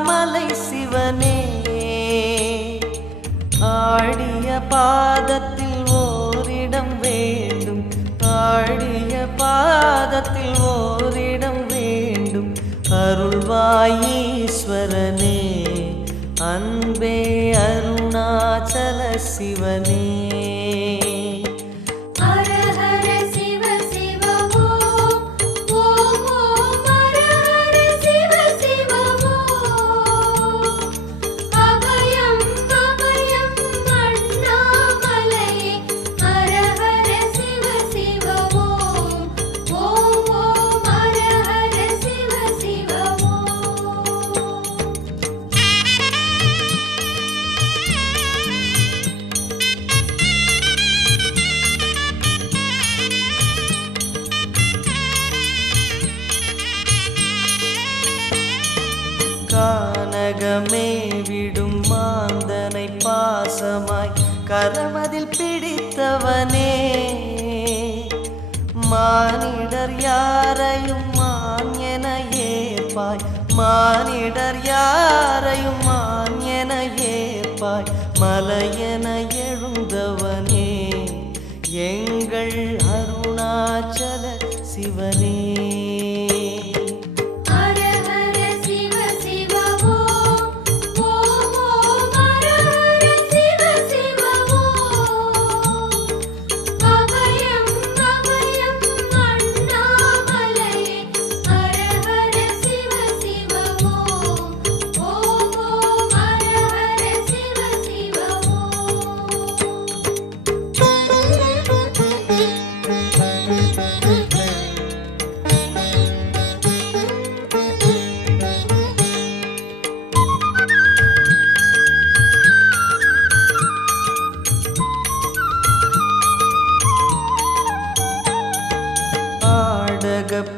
அண்ணாமலை சிவனே ஆடிய பாதத்தில் ஓரிடம் வேண்டும், ஆடிய பாதத்தில் ஓரிடம் வேண்டும். அருள்வாயீஸ்வரனே அன்பே அருணாச்சல சிவனே. கானகமே விடும் மாந்தனை பாசமாய் கரமதில் பிடித்தவனே, மானிடர் யாரையும் மான் என ஏற்பாய், மானிடர் யாரையும் மான் என ஏற்பாய். மலையென எழுந்தவனே எங்கள் அருணாச்சல சிவனே.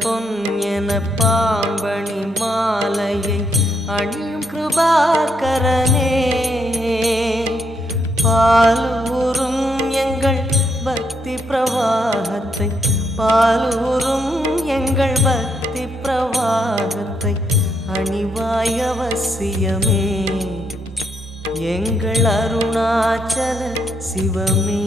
பொன் என பாம்பணி மாலையை அணியும் கிருபாகரனே, பாலூரும் எங்கள் பக்தி பிரவாகத்தை, பாலூரும் எங்கள் பக்தி பிரவாகத்தை அணிவாய் அவசியமே எங்கள் அருணாச்சல சிவமே.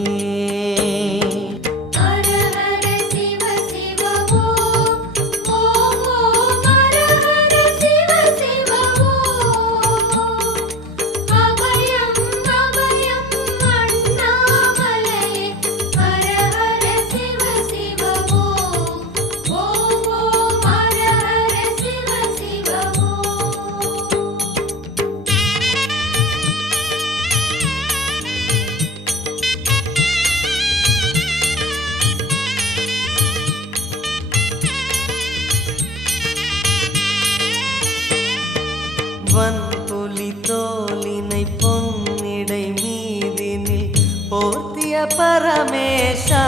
வன்புலி தோலினை பொன்னிடை மீதினில் போர்த்திய பரமேஷா,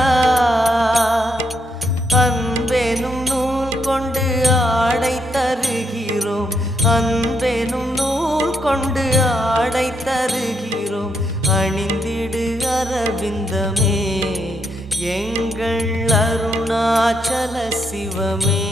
அன்பெனும் நூல் கொண்டு ஆடை தருகிறோம், அன்பெனும் நூல் கொண்டு ஆடை தருகிறோம். அணிந்திடு அரவிந்தமே எங்கள் அருணாச்சல சிவமே.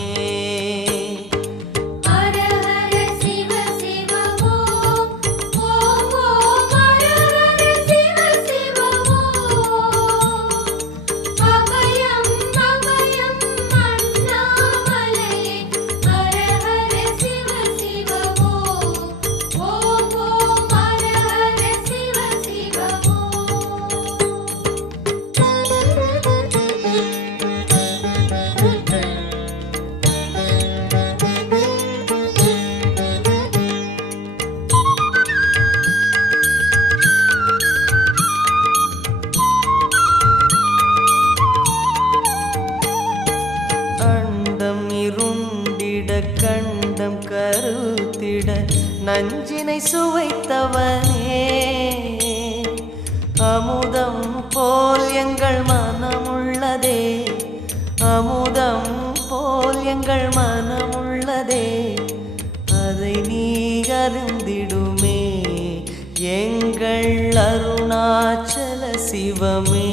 கண்டம் கருத்திட நஞ்சினை சுவைத்தவனே, அமுதம் போல் எங்கள் மனமுள்ளதே, அமுதம் போல் எங்கள் மனமுள்ளதே. அதை நீ அருந்திடுமே எங்கள் அருணாச்சல சிவமே.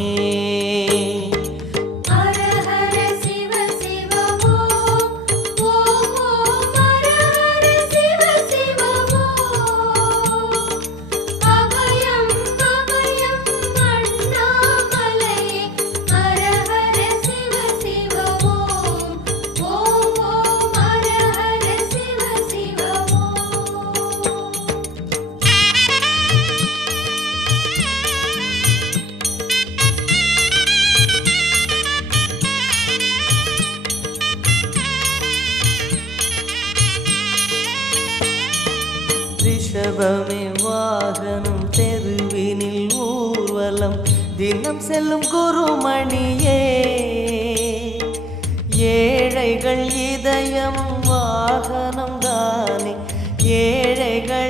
ரிஷபமே வாகனம் தெருவினில் ஊர்வலம் தினம் செல்லும் குருமணியே ஏழைகள் இதயம் வாகனம் தானே ஏழைகள்